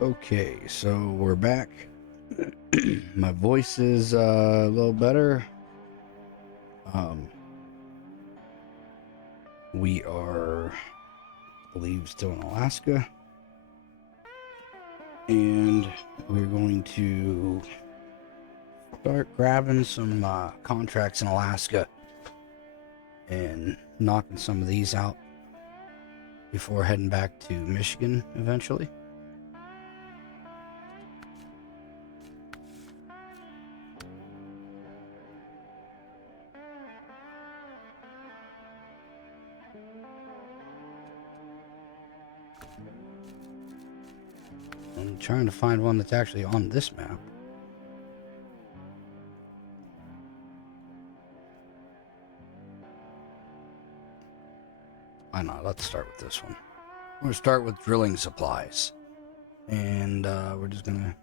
Okay, so we're back. My voice is a little better. We are, I believe, still in Alaska. And we're going to start grabbing some contracts in Alaska and knocking some of these out before heading back to Michigan eventually. I'm trying to find one that's actually on this map. Why not? Let's start with this one. We're going to start with drilling supplies. And we're just going to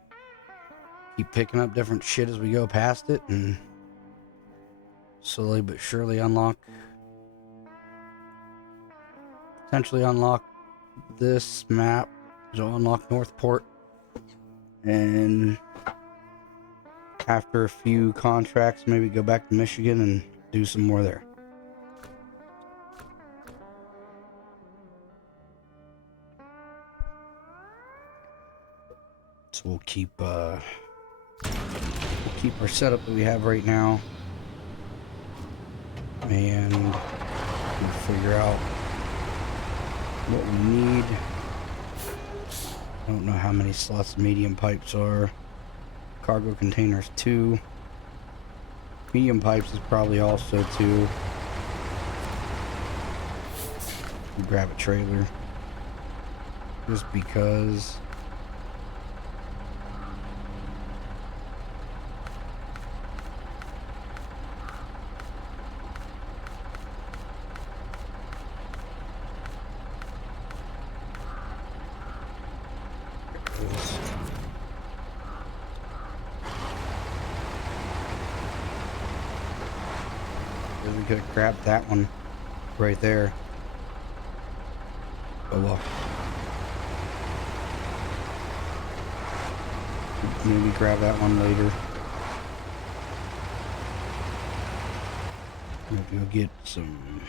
keep picking up different shit as we go past it and slowly but surely potentially unlock this map. So unlock Northport, and after a few contracts, maybe go back to Michigan and do some more there. So we'll keep our setup that we have right now, and we'll figure out what we need. I don't know how many slots medium pipes are. Cargo containers 2. Medium pipes is probably also 2. We'll grab a trailer just because. We could have grabbed that one right there. Oh well. Maybe grab that one later. We'll get some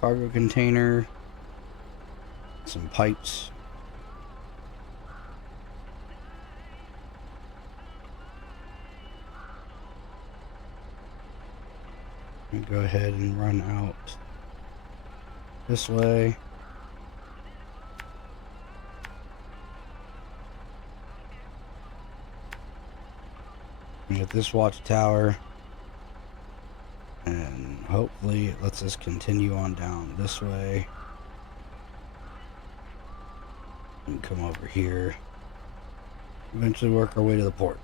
cargo container, some pipes. Go ahead and run out this way. Get this watchtower, and hopefully it lets us continue on down this way and come over here. Eventually work our way to the port.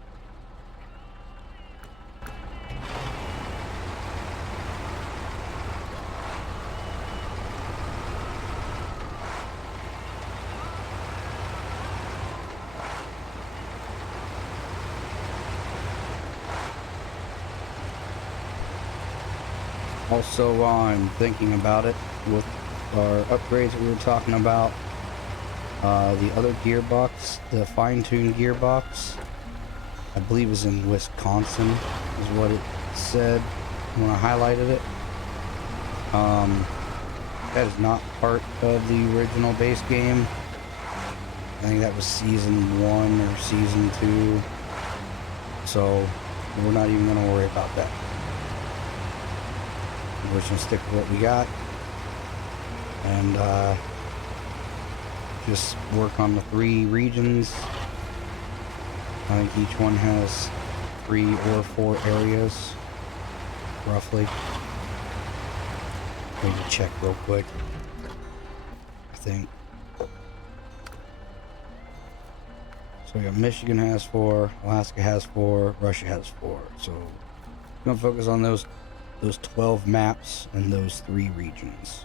Also, while I'm thinking about it, with our upgrades that we were talking about, the other gearbox, the fine-tuned gearbox, I believe is in Wisconsin, is what it said when I highlighted it. That is not part of the original base game. I think that was Season 1 or Season 2. So, we're not even going to worry about that. We're just going to stick with what we got. And, just work on the 3 regions. I think each one has 3 or 4 areas, roughly. Let me check real quick. I think. So we got Michigan has 4, Alaska has 4, Russia has 4. So I'm gonna focus on those 12 maps and those 3 regions.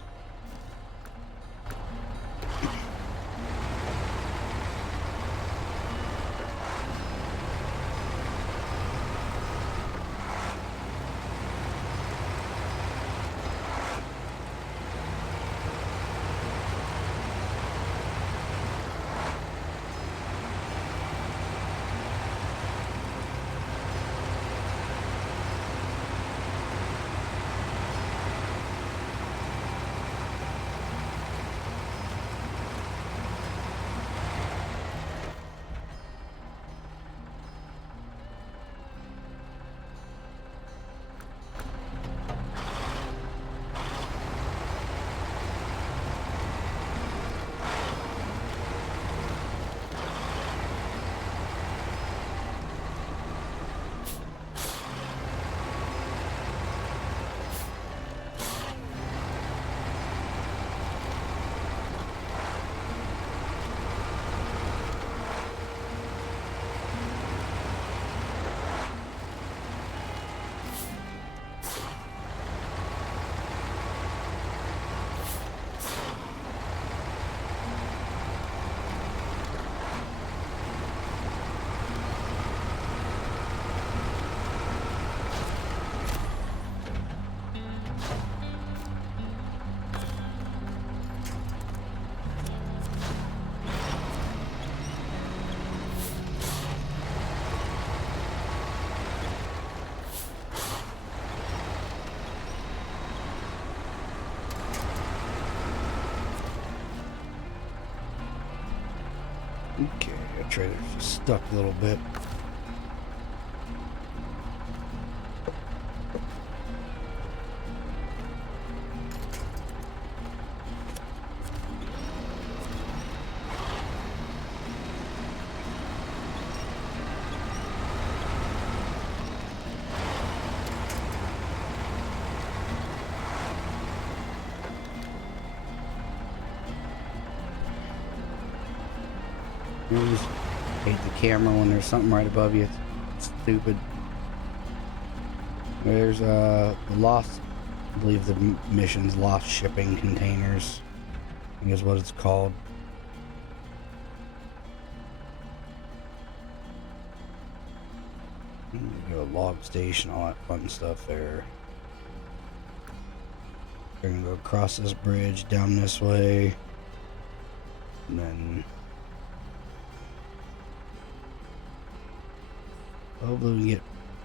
Okay, our trailer's just stuck a little bit. You just hate the camera when there's something right above you. It's stupid. There's the lost, I believe the mission's lost shipping containers, I think is what it's called. Go to log station, all that fun stuff there. We're gonna go across this bridge, down this way, and then hopefully we can get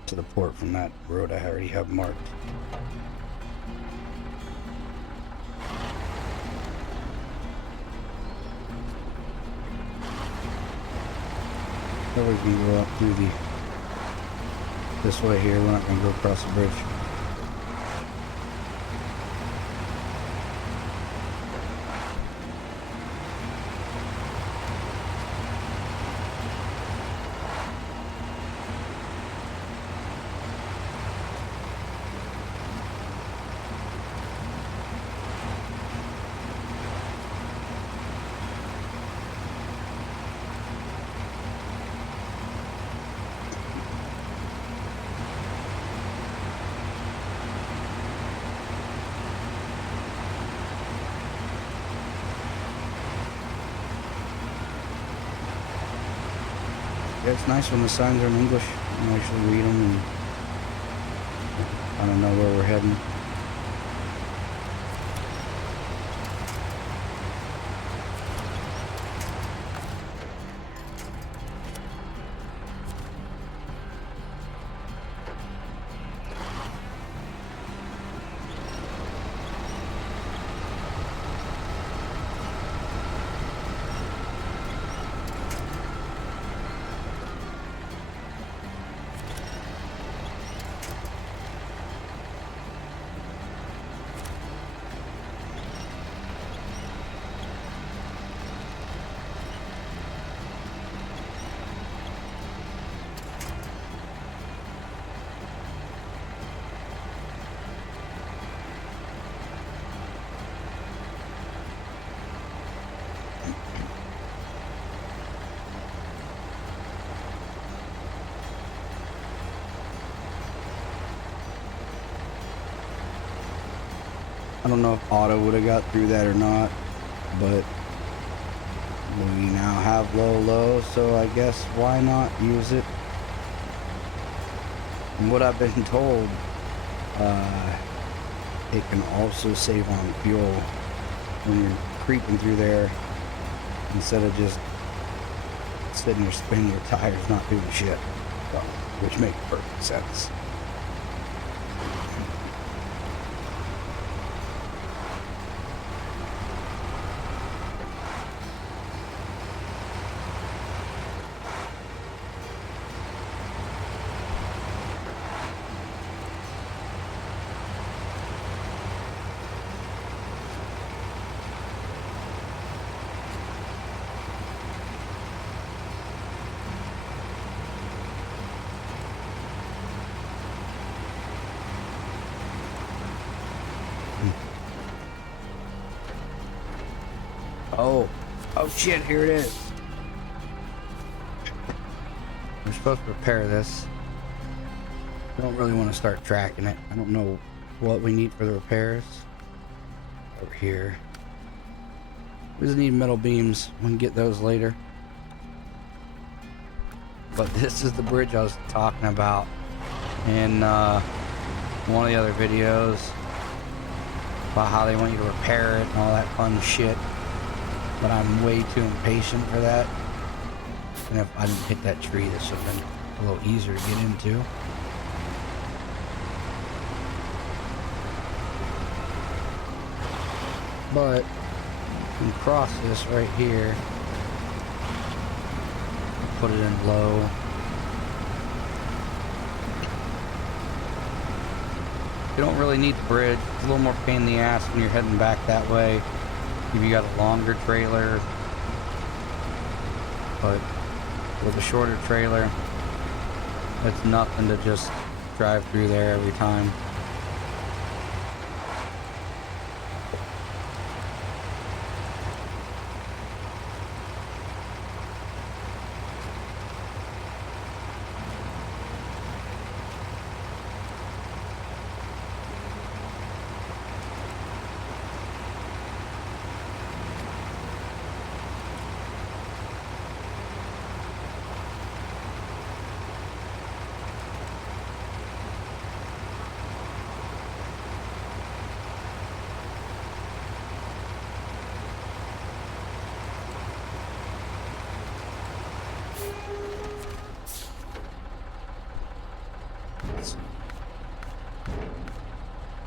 to the port from that road I already have marked. Or we can go up through this way here. We're not gonna go across the bridge. Yeah, it's nice when the signs are in English. You can actually read them and kind of know where we're heading. I don't know if Auto would have got through that or not, but we now have low, so I guess why not use it? And what I've been told, it can also save on fuel when you're creeping through there instead of just sitting there spinning your tires not doing shit, so, which makes perfect sense. Oh shit, here it is. We're supposed to repair this. I don't really want to start tracking it. I don't know what we need for the repairs. Over here. We just need metal beams. We can get those later. But this is the bridge I was talking about in one of the other videos about how they want you to repair it and all that fun shit. But I'm way too impatient for that. And if I didn't hit that tree, this would have been a little easier to get into. But you can cross this right here. put it in low. You don't really need the bridge. It's a little more pain in the ass when you're heading back that way if you got a longer trailer, but with a shorter trailer, it's nothing to just drive through there every time.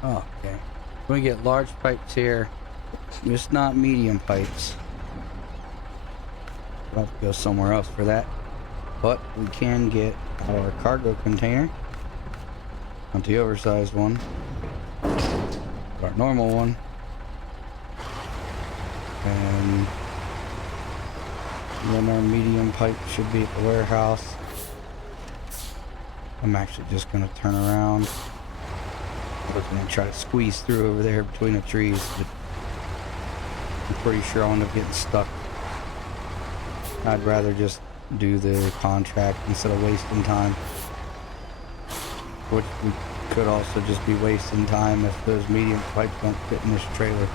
Oh, okay. We get large pipes here, just not medium pipes. We'll have to go somewhere else for that. But we can get our cargo container, not the oversized one, our normal one, and then our medium pipe should be at the warehouse. I'm actually just going to turn around. Looking and try to squeeze through over there between the trees, but I'm pretty sure I'll end up getting stuck. I'd rather just do the contract instead of wasting time, which we could also just be wasting time if those medium pipes don't fit in this trailer.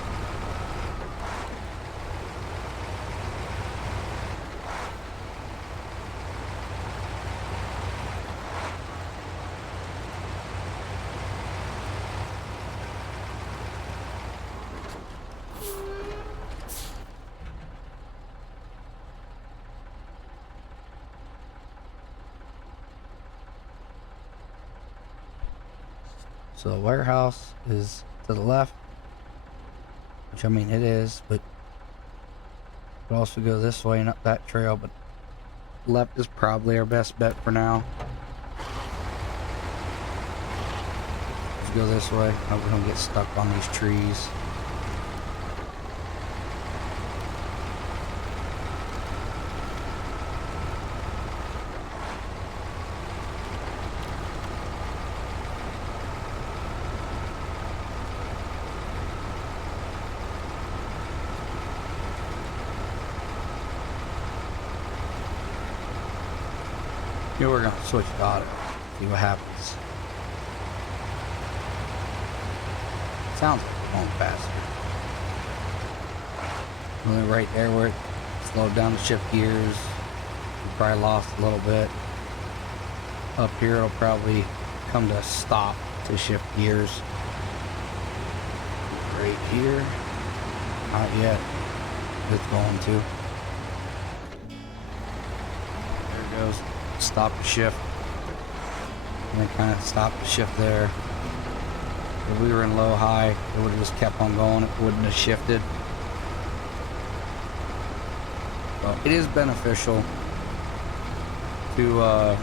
So the warehouse is to the left, which I mean it is, but could also go this way and up that trail, but left is probably our best bet for now. Let's go this way. Hope we don't get stuck on these trees. Here we're gonna switch to auto, see what happens. Sounds like it's going faster. Only right there where it slowed down to shift gears, we probably lost a little bit. Up here it'll probably come to a stop to shift gears. Right here, not yet. It's going to. There it goes. Stop the shift, and then kind of stop the shift there. If we were in low high, it would have just kept on going, it wouldn't have shifted. So it is beneficial to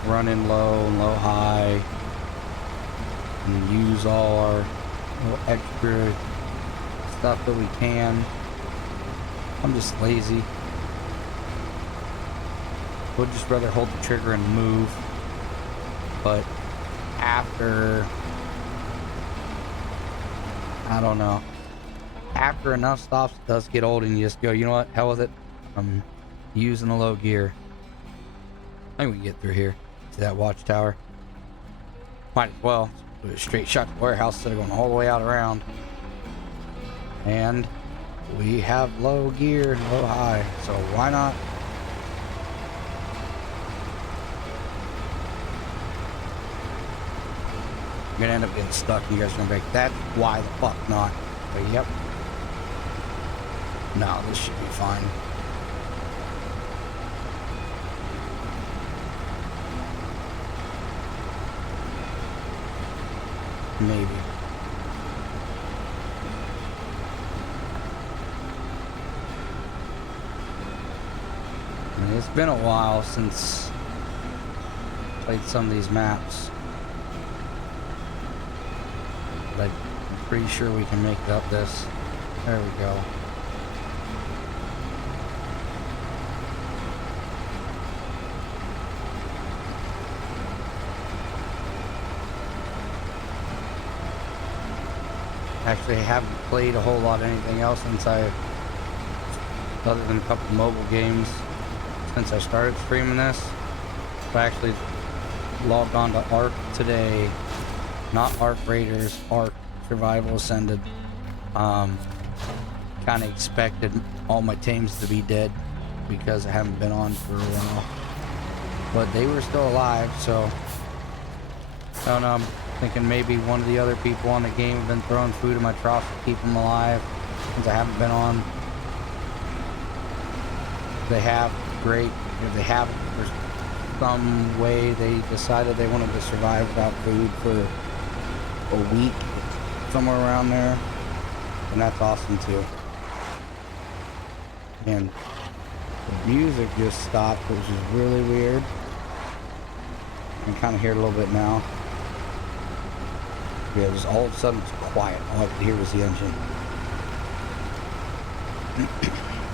run in low and low high and use all our little extra stuff that we can. I'm just lazy. Would just rather hold the trigger and move, but after, I don't know, after enough stops it does get old and you just go, you know what, hell with it, I'm using the low gear. I think we can get through here to that watchtower. Might as well do a straight shot to the warehouse instead of going all the way out around. And we have low gear and low high, so why not? You're gonna end up getting stuck and you guys are gonna be like, that's why the fuck not. But yep. No, this should be fine. Maybe. I mean, it's been a while since I played some of these maps. But I'm pretty sure we can make it up this. There we go. Actually, I haven't played a whole lot of anything else since other than a couple mobile games, since I started streaming this. So I actually logged on to Ark today. Not Ark Raiders, Ark Survival Ascended. Kind of expected all my teams to be dead because I haven't been on for a while. But they were still alive, so I don't know. I'm thinking maybe one of the other people on the game have been throwing food in my trough to keep them alive since I haven't been on. If they have, great. If they haven't, there's some way they decided they wanted to survive without food for a week, somewhere around there, and that's awesome too. And the music just stopped, which is really weird. I can kind of hear it a little bit now. Yeah, just all of a sudden it's quiet. All I could hear was the engine.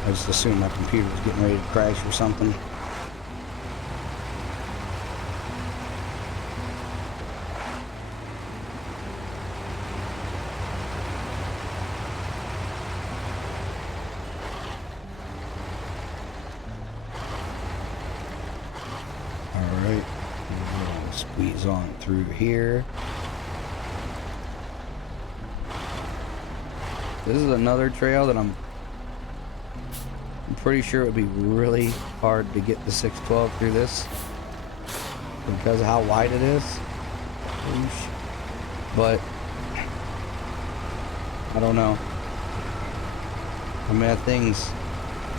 I just assumed my computer was getting ready to crash or something. Alright, we'll squeeze on through here. This is another trail that I'm pretty sure it would be really hard to get the 612 through this because of how wide it is. But I don't know. I mean, that thing's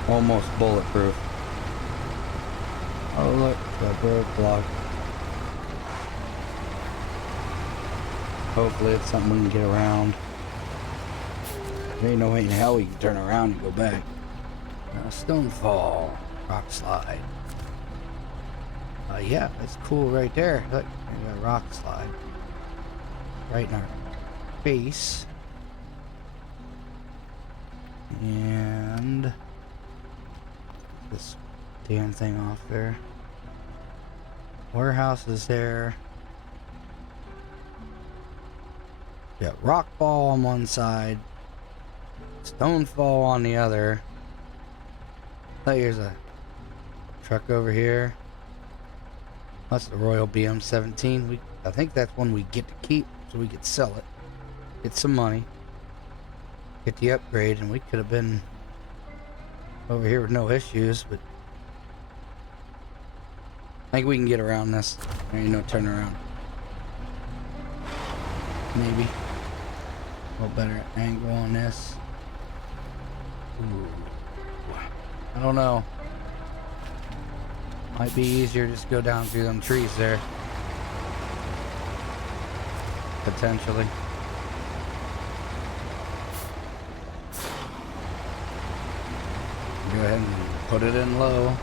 almost bulletproof. Oh look, that roadblock. Hopefully it's something we can get around. There ain't no way in hell we can turn around and go back. Stonefall, rock slide. Yeah, that's cool right there. Look, we got a rock slide right in our face. And this damn thing off there. Warehouse is there. Got rock ball on one side. Stonefall on the other. Oh, here's a truck over here. That's the Royal BM-17. I think that's one we get to keep, so we could sell it, get some money, get the upgrade, and we could have been over here with no issues. But I think we can get around this. There ain't no turnaround. Maybe a little better angle on this. Ooh. I don't know. Might be easier just to go down through them trees there. Potentially. Go ahead and put it in low.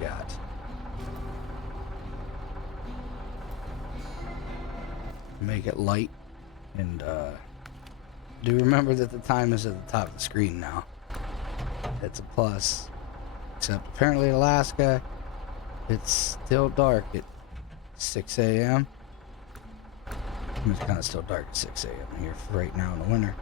Got. Make it light, and do remember that the time is at the top of the screen now. It's a plus, except apparently Alaska, it's still dark at 6 a.m. It's kind of still dark at 6 a.m. here for right now in the winter.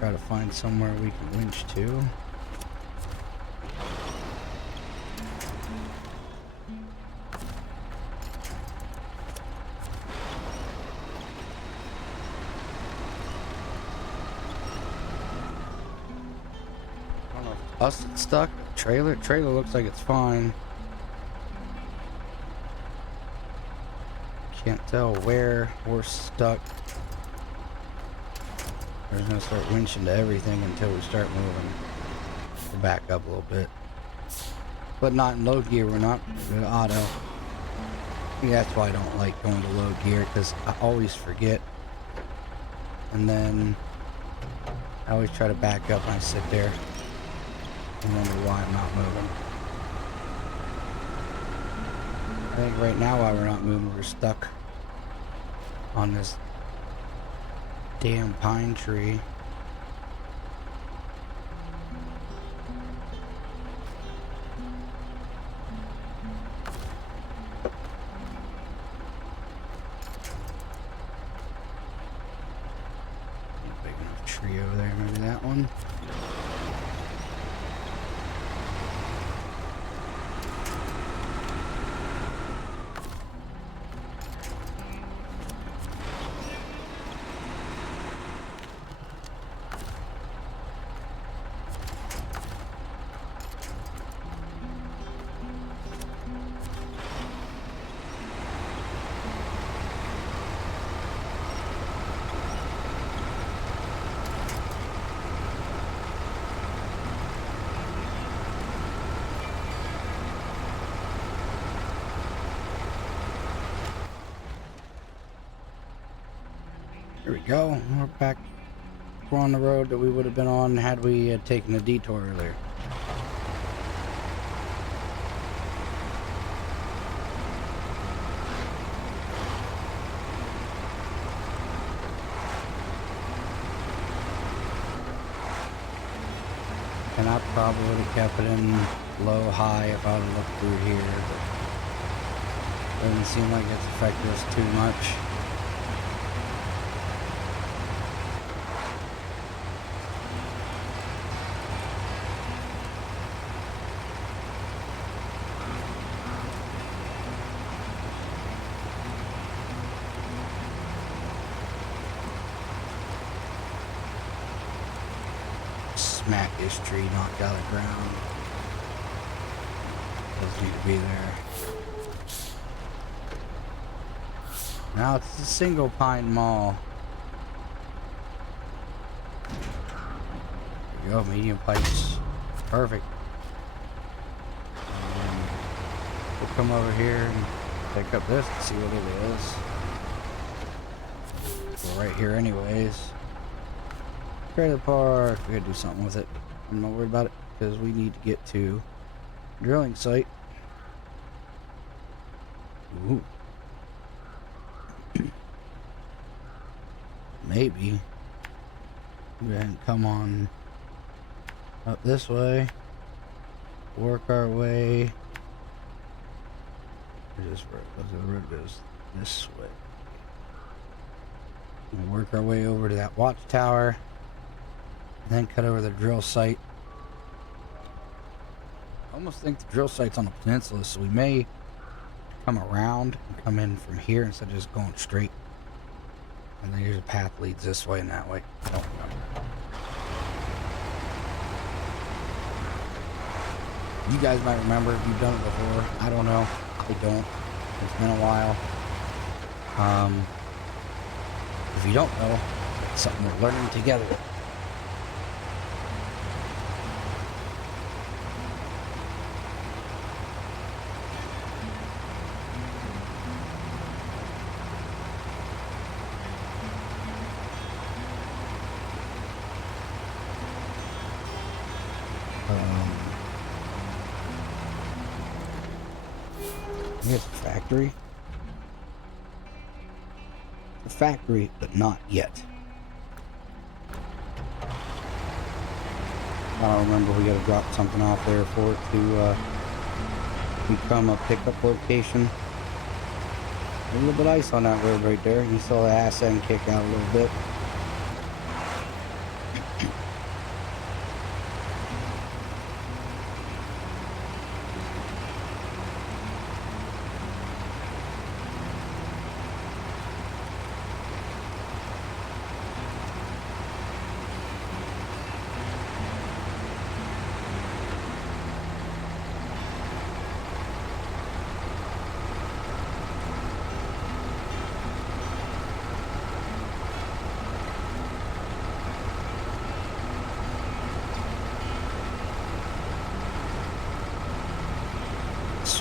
Try to find somewhere we can winch to. I don't know if us it's stuck. Trailer looks like it's fine. Can't tell where we're stuck. We're just gonna start winching to everything until we start moving. We'll back up a little bit. But not in low gear, we're not in auto. Yeah, that's why I don't like going to low gear, because I always forget. And then I always try to back up when I sit there and wonder why I'm not moving. I think right now why we're not moving, we're stuck on this damn pine tree. Big enough tree over there, maybe that one. Here we go. We're back. We're on the road that we would have been on had we taken a detour earlier. And I probably would have kept it in low, high if I would have looked through here. But it doesn't seem like it's affected us too much. Smack this tree knocked out of the ground. Doesn't need to be there. Now it's a single pine mall. There you go, medium pipes. Perfect. We'll come over here and pick up this and see what it is. We're right here anyways. Trailer park, we gotta do something with it. I'm not worried about it because we need to get to drilling site. Ooh. Maybe go ahead and come on up this way, work our way. This road goes this way. We'll work our way over to that watchtower. Then cut over the drill site. I almost think the drill site's on the peninsula, so we may come around and come in from here instead of just going straight. And then here's a path leads this way and that way. I don't remember. You guys might remember if you've done it before. I don't know. I don't. It's been a while. If you don't know, it's something we're learning together. Here's the factory. The factory, but not yet. I don't remember. We gotta drop something off there for it to become a pickup location. A little bit of ice on that road right there. You saw the ass end kick out a little bit.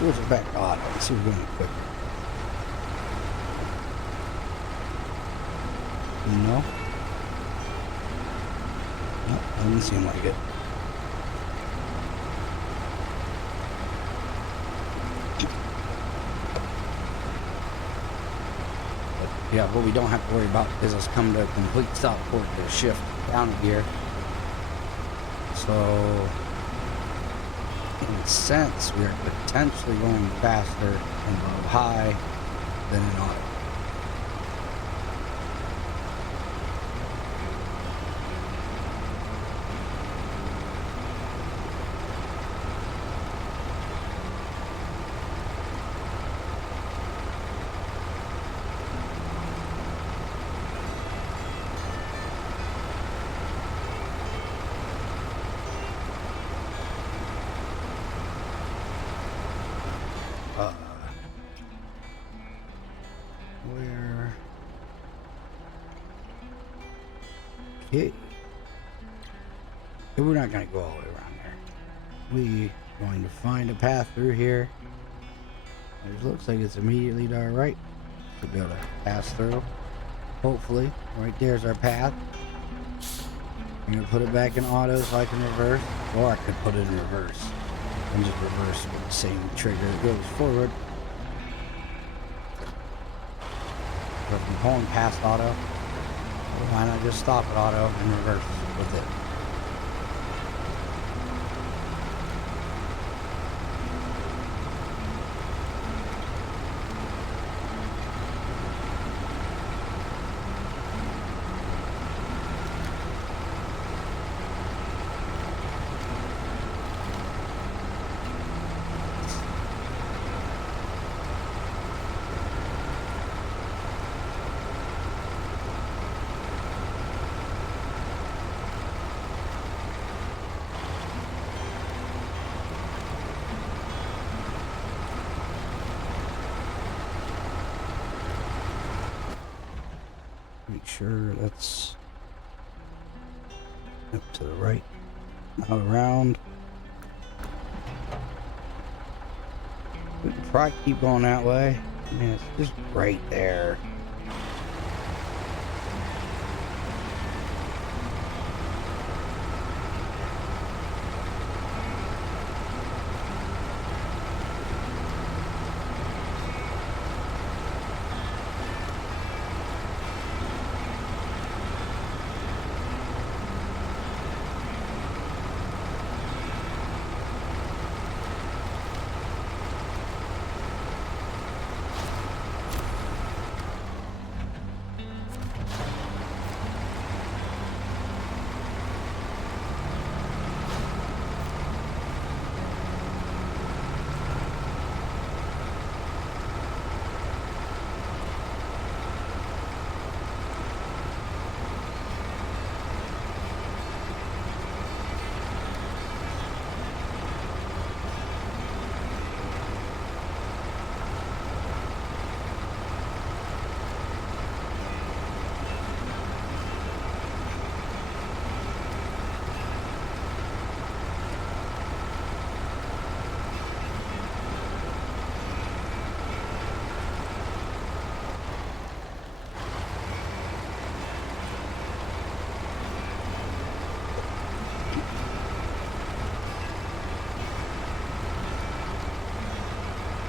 switch it back to auto. Let's see if we're going quicker. No? No, doesn't seem like it. But yeah, what we don't have to worry about is us coming to a complete stop for the shift down a gear. So, in a sense, we are potentially going faster in low high than in auto. Where? Okay. We're not going to go all the way around there. We're going to find a path through here. It looks like it's immediately to our right. Should be able to pass through. Hopefully. Right there's our path. I'm going to put it back in auto so I can reverse. Or I could put it in reverse. And just reverse with the same trigger. It goes forward. But if I'm going past auto, why not just stop at auto and reverse with it? Make sure that's up to the right, out around. We can probably keep going that way. I mean, it's just right there.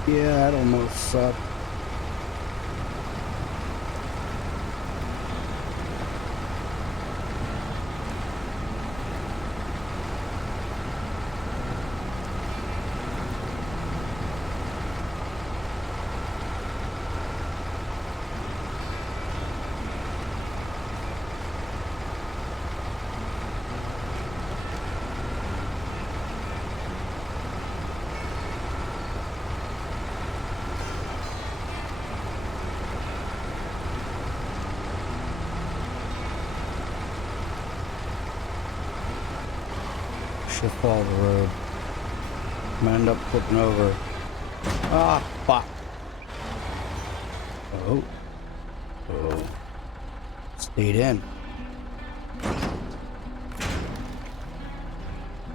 Yeah, that almost sucked. Should follow the road. I'm gonna end up flipping over. Ah, fuck. Oh. Oh. Stayed in.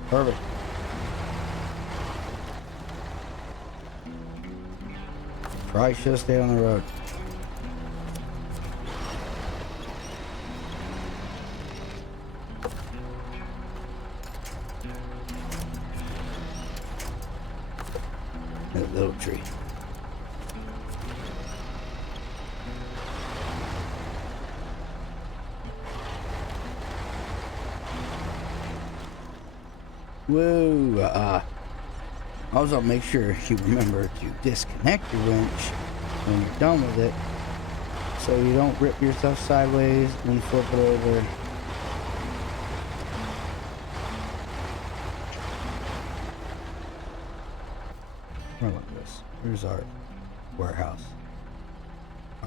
Perfect. Probably should have stayed on the road. That little tree. Whoa, also make sure you remember to disconnect your winch when you're done with it, so you don't rip yourself sideways and flip it over. Look at this. Here's our warehouse.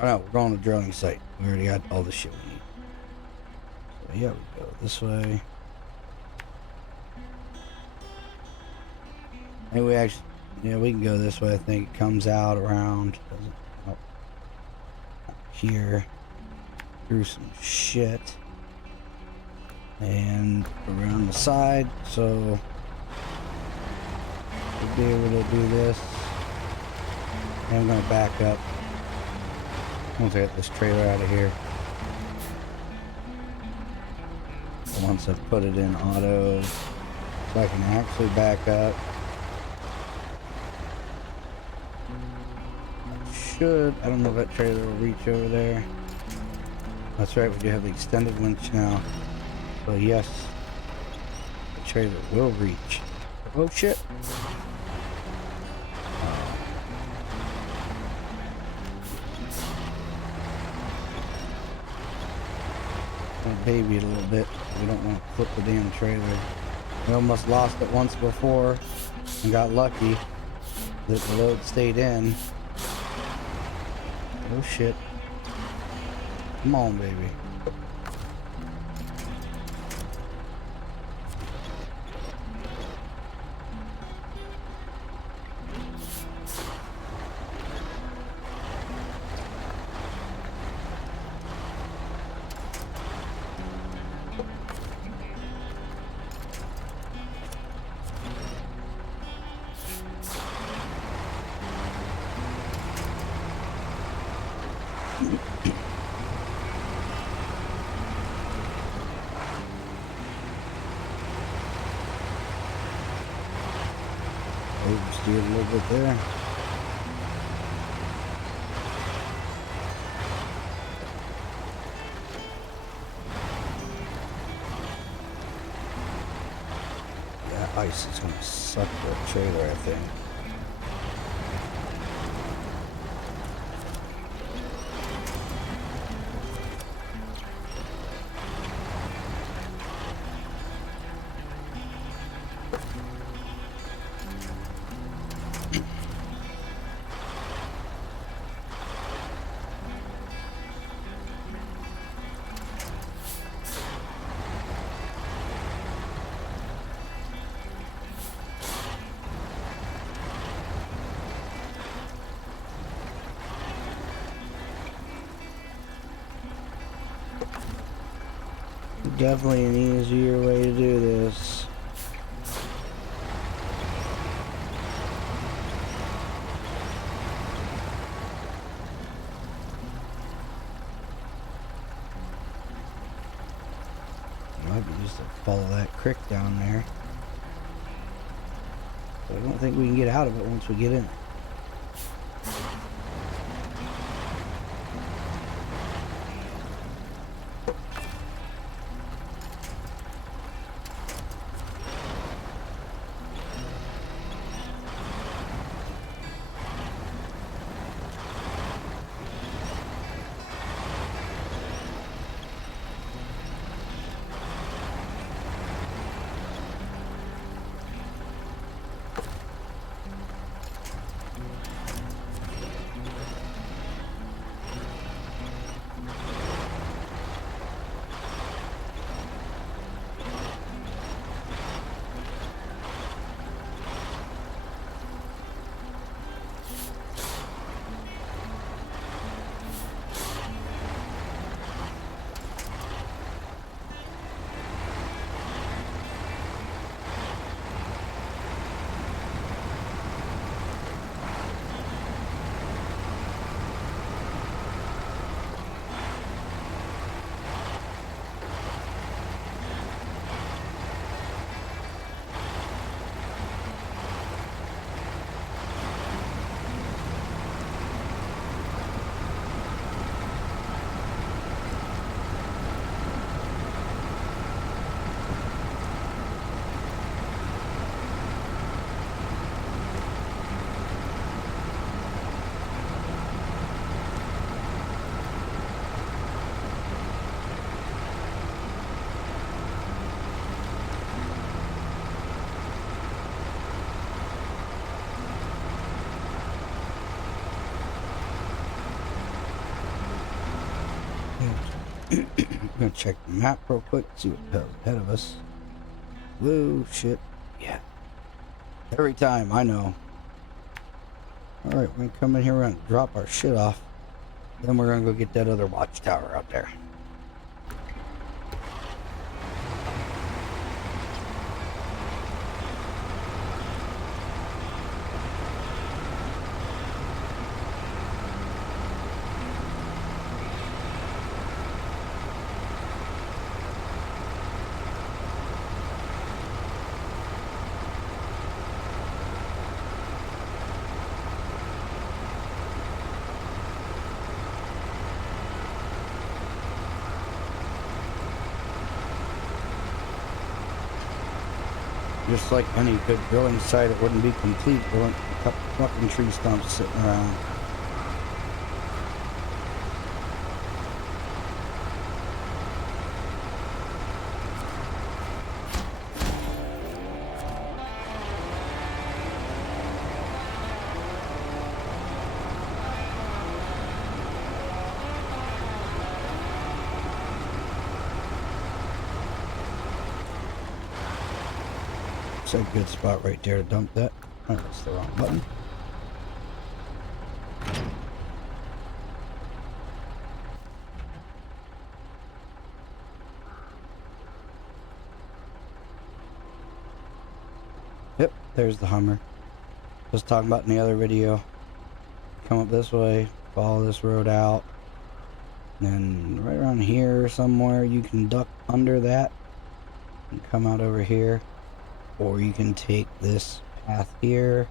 Oh no, we're going to drilling site. We already got all the shit we need. So yeah, we go this way. And we actually, yeah, we can go this way. I think it comes out around here through some shit and around the side, so we'll be able to do this. And I'm gonna back up once I get this trailer out of here. Once I put it in auto, so I can actually back up. I don't know if that trailer will reach over there. That's right, we do have the extended winch now. So yes, the trailer will reach. Oh shit! I'll baby it a little bit. We don't want to flip the damn trailer. We almost lost it once before and got lucky that the load stayed in. Oh shit. Come on, baby. Oversteered a little bit there. That ice is gonna suck the trailer, I think. Definitely an easier way to do this. Might be just to follow that creek down there. But I don't think we can get out of it once we get in. I'm gonna check the map real quick, see what the hell's ahead of us. Whoa, shit. Yeah. Every time, I know. Alright, we're gonna come in here, we're gonna drop our shit off. Then we're gonna go get that other watchtower out there. Just like any good drilling site, it wouldn't be complete. There weren't a couple fucking tree stumps sitting around. It's a good spot right there to dump that. Oh, that's the wrong button. Yep, there's the Hummer. I was talking about in the other video. Come up this way, follow this road out. And then right around here somewhere you can duck under that and come out over here. Or you can take this path here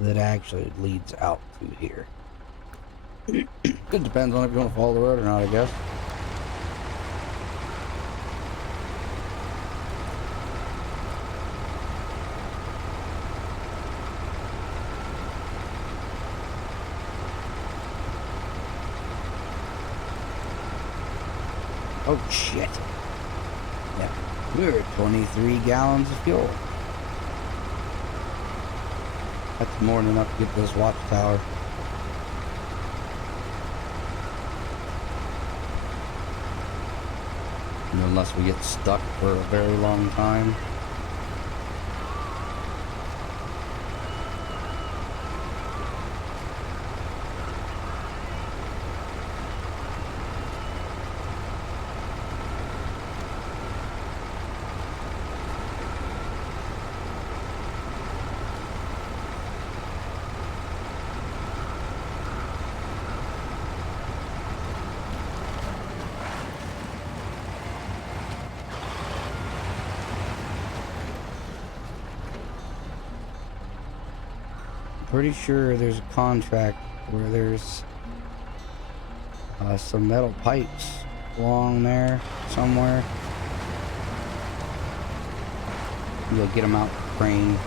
that actually leads out to here. It depends on if you want to follow the road or not, I guess. Oh shit. Yeah. We're at 23 gallons of fuel. That's more than enough to get this watchtower. And unless we get stuck for a very long time. Pretty sure there's a contract where there's some metal pipes along there somewhere. You'll get them out with the crane.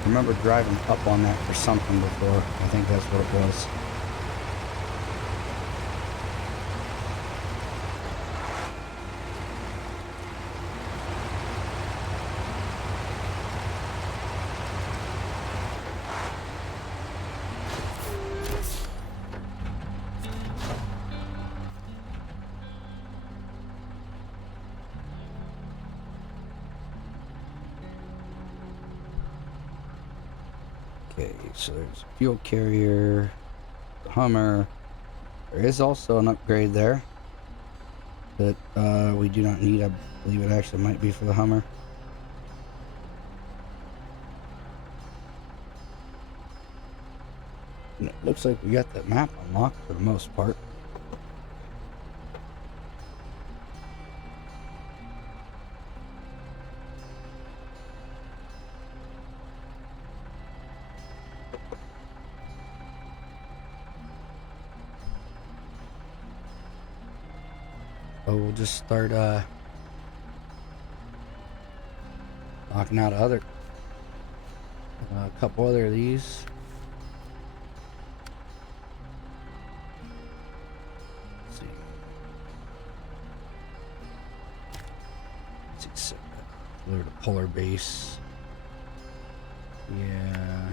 I remember driving up on that for something before. I think that's what it was. Okay, so there's a fuel carrier, Hummer. There is also an upgrade there that we do not need. I believe it actually might be for the Hummer. And it looks like we got the map unlocked for the most part. So we'll just start knocking out a couple other of these. Let's see. Let's see. Clear the polar base. Yeah.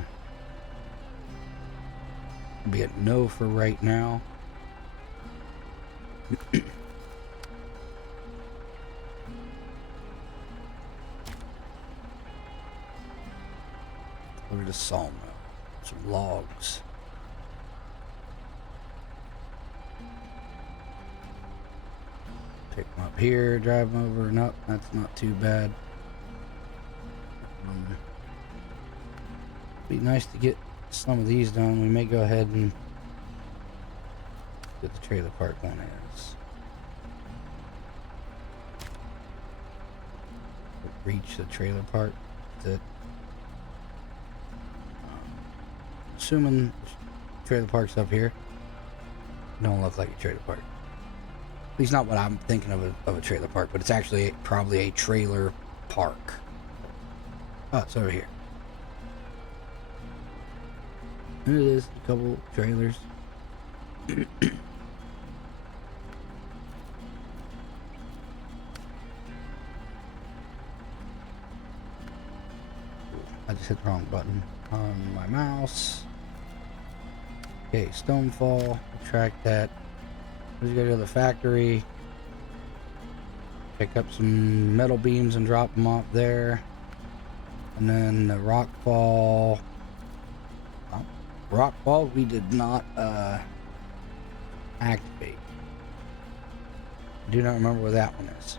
Be a no for right now. Over to sawmill. Some logs. Pick them up here, drive them over, and up. That's not too bad. Be nice to get some of these done. We may go ahead and get the trailer park one is. Reach the trailer park. That assuming the trailer park's up here. Don't look like a trailer park. At least not what I'm thinking of a trailer park, but it's actually probably a trailer park. Oh, it's over here. And it is a couple trailers. I just hit the wrong button on my mouse. Okay, stonefall. Retract that. We just gotta go to the factory. Pick up some metal beams and drop them off there. And then the rockfall. Oh, rockfall we did not activate. I do not remember where that one is.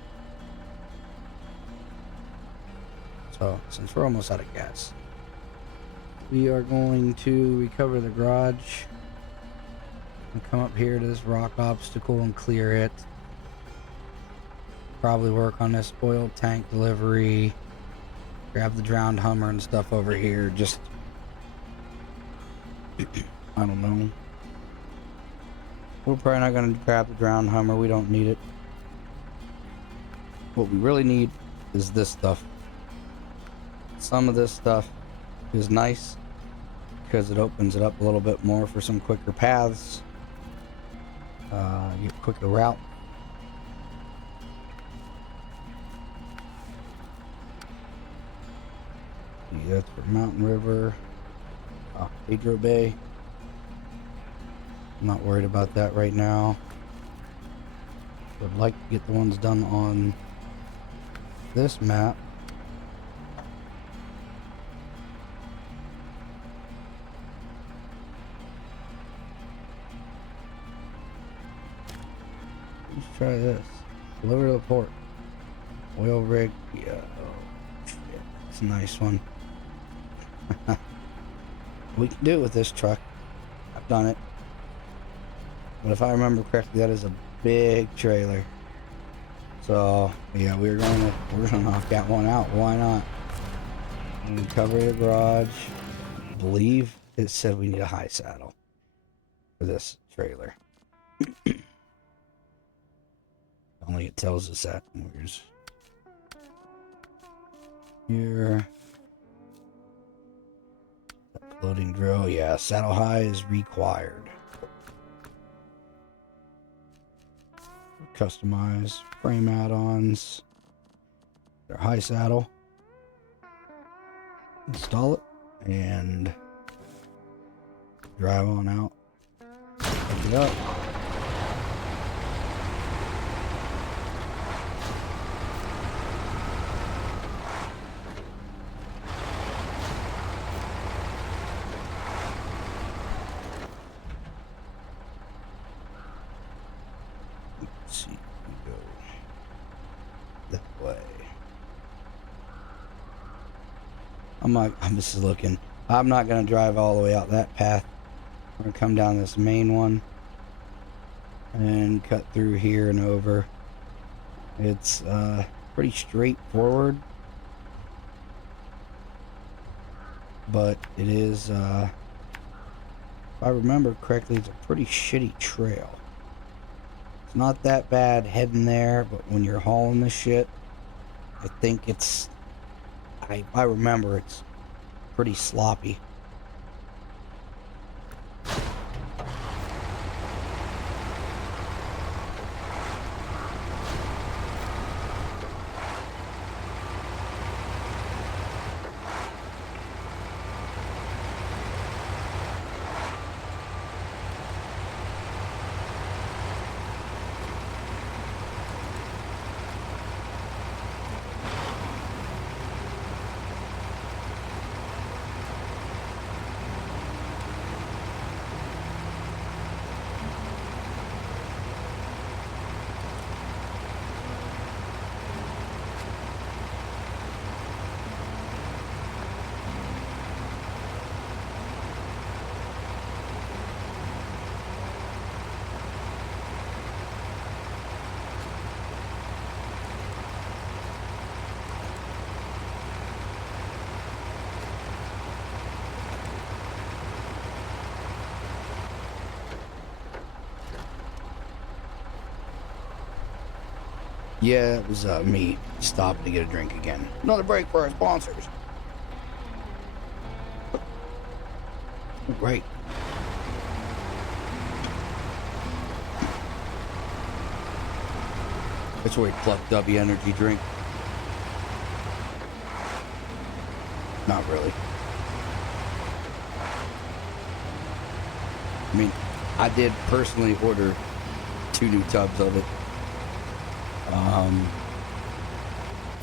So, since we're almost out of gas, we are going to recover the garage and come up here to this rock obstacle and clear it. Probably work on this oil tank delivery. Grab the drowned Hummer and stuff over here. Just, I don't know. We're probably not going to grab the drowned Hummer. We don't need it. What we really need is this stuff. Some of this stuff is nice because it opens it up a little bit more for some quicker paths. Get quicker route. Yeah, that's for Mountain River. Pedro Bay. I'm not worried about that right now. Would like to get the ones done on this map. Let's try this. Deliver to the port. Oil rig. Yeah. Oh, shit. It's a nice one. We can do it with this truck. I've done it. But if I remember correctly, that is a big trailer. So yeah, we're gonna knock that one out. Why not? And cover the garage. I believe it said we need a high saddle for this trailer. Only it tells us that. Where's here? Loading drill. Yeah, saddle high is required. Customize frame add-ons. Their high saddle. Install it and drive on out. Pick it up. Let's see, we go that way. I'm just looking. I'm not gonna drive all the way out that path. We're gonna come down this main one and cut through here and over. It's pretty straightforward, but it is, if I remember correctly, it's a pretty shitty trail. It's not that bad heading there, but when you're hauling this shit, I think it's, I remember it's pretty sloppy. Yeah, it was me. Stopped to get a drink again. Another break for our sponsors. Right. That's where we plucked W energy drink. Not really. I mean, I did personally order 2 new tubs of it.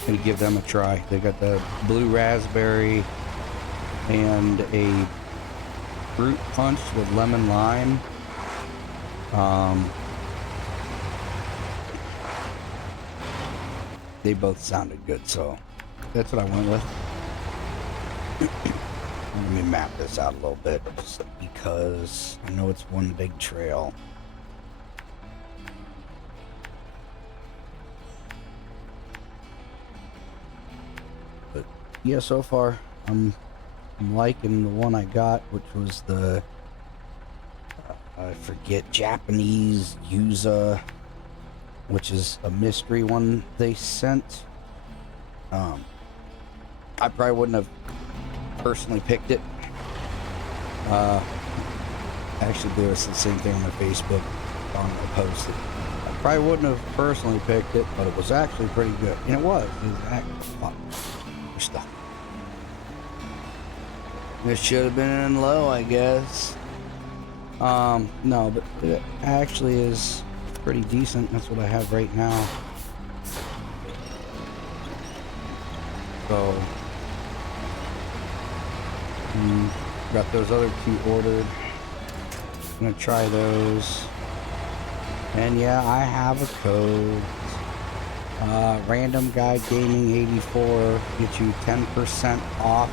Gonna give them a try. They got the blue raspberry and a fruit punch with lemon lime. They both sounded good, so that's what I went with. Let me map this out a little bit, just because I know it's one big trail. But yeah, so far I'm liking the one I got, which was the I forget, Japanese Yuza, which is a mystery one they sent. I probably wouldn't have personally picked it. Actually, there was the same thing on my Facebook on the post. I probably wouldn't have personally picked it, but it was actually pretty good. And it was actually fun. Stuff. It should have been in low, I guess. No, but it actually is pretty decent. That's what I have right now. So, got those other 2 ordered. I'm gonna try those. And yeah, I have a code. Random Guy Gaming 84 gets you 10% off.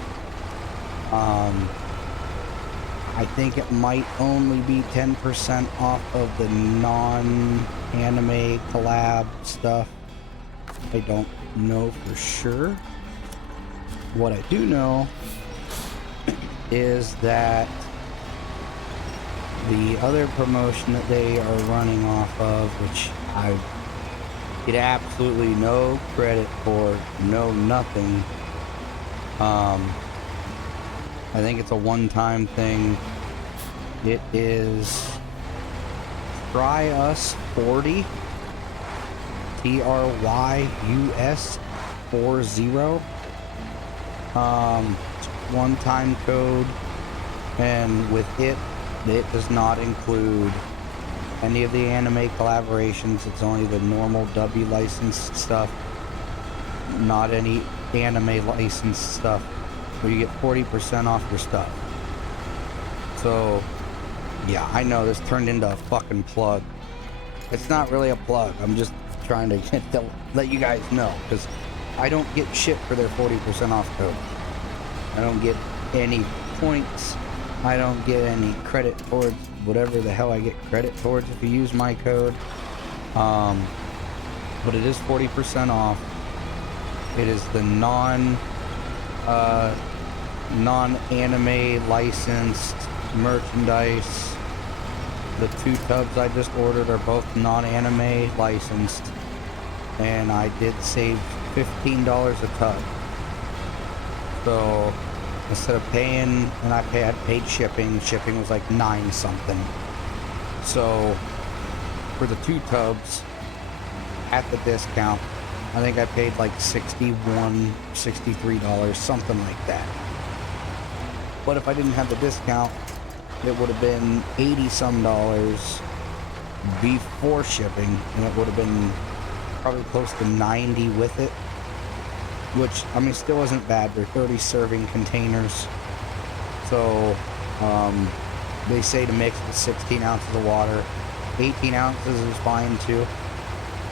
I think it might only be 10% off of the non-anime collab stuff. I don't know for sure. What I do know is that the other promotion that they are running off of, which I get absolutely no credit for, no nothing. I think it's a one-time thing. It is Try Us 40, TRYUS 40. One-time code, and with it does not include any of the anime collaborations. It's only the normal W licensed stuff, not any anime licensed stuff. Where you get 40% off your stuff. So, yeah, I know this turned into a fucking plug. It's not really a plug. I'm just trying to let you guys know, because I don't get shit for their 40% off code. I don't get any points. I don't get any credit towards whatever the hell I get credit towards if you use my code. But it is 40% off. It is the non-anime licensed merchandise. The 2 tubs I just ordered are both non-anime licensed, and I did save $15 a tub. So instead of paying, and I paid shipping was like 9 something. So for the 2 tubs at the discount, I think I paid like $63, something like that. But if I didn't have the discount, it would have been $80 some before shipping, and it would have been probably close to 90 with it, which, I mean, still isn't bad. They're 30 serving containers. So they say to mix with 16 ounces of water. 18 ounces is fine too,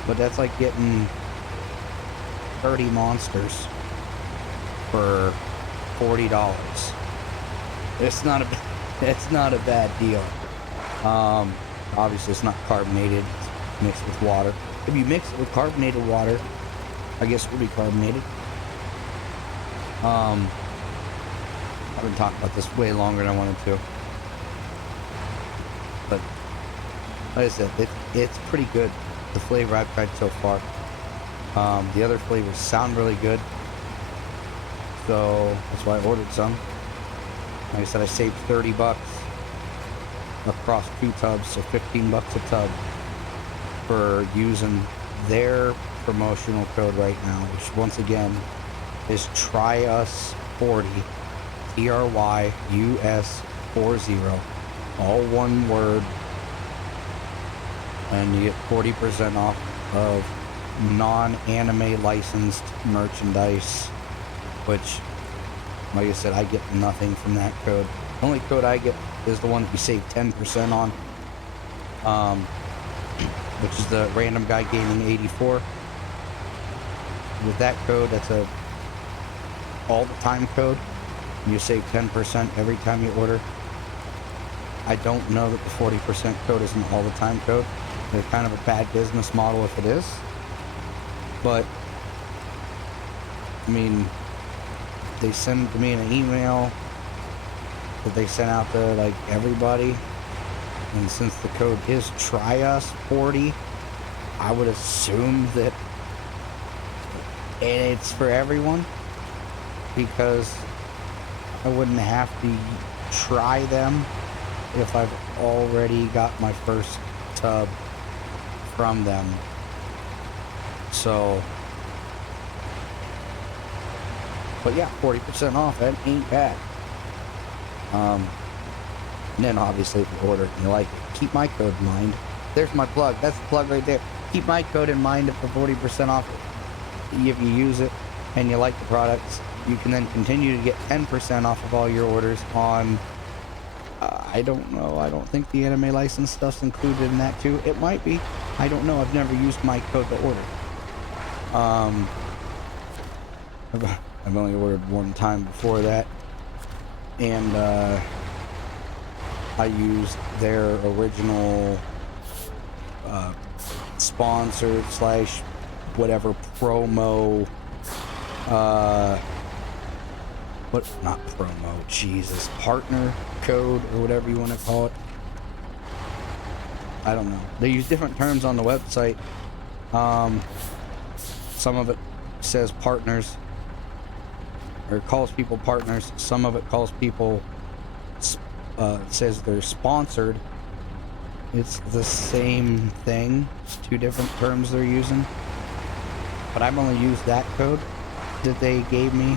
but that's like getting 30 monsters for $40. It's not a bad deal. Obviously it's not carbonated, it's mixed with water. If you mix it with carbonated water, I guess it would be carbonated. I've been talking about this way longer than I wanted to, but like I said, it's pretty good, the flavor I've tried so far. The other flavors sound really good, so that's why I ordered some. Like I said, I saved 30 bucks across 2 tubs, so 15 bucks a tub for using their promotional code right now, which once again is TRYUS40, TRYUS40, all one word, and you get 40% off of non-anime licensed merchandise, which, like I said, I get nothing from that code. The only code I get is the one that you save 10% on, which is the Random Guy Gaming 84. With that code, that's a all the time code. You save 10% every time you order. I don't know that the 40% code is an all the time code. They're kind of a bad business model if it is. But, I mean, they send to me in an email that they sent out to, like, everybody. And since the code is TRYUS40, I would assume that it's for everyone, because I wouldn't have to try them if I've already got my first tub from them. So, but yeah, 40% off, that ain't bad. And then obviously if you order it and you like it, keep my code in mind. There's my plug. That's the plug right there. Keep my code in mind for 40% off. If you use it and you like the products, you can then continue to get 10% off of all your orders on, I don't know, I don't think the anime license stuff's included in that too. It might be. I don't know. I've never used my code to order. I've only ordered one time before that, and I used their original sponsored slash whatever promo, not promo, Jesus, partner code or whatever you want to call it. I don't know. They use different terms on the website. Some of it says partners, or calls people partners. Some of it calls people, says they're sponsored. It's the same thing. It's 2 different terms they're using. But I've only used that code that they gave me.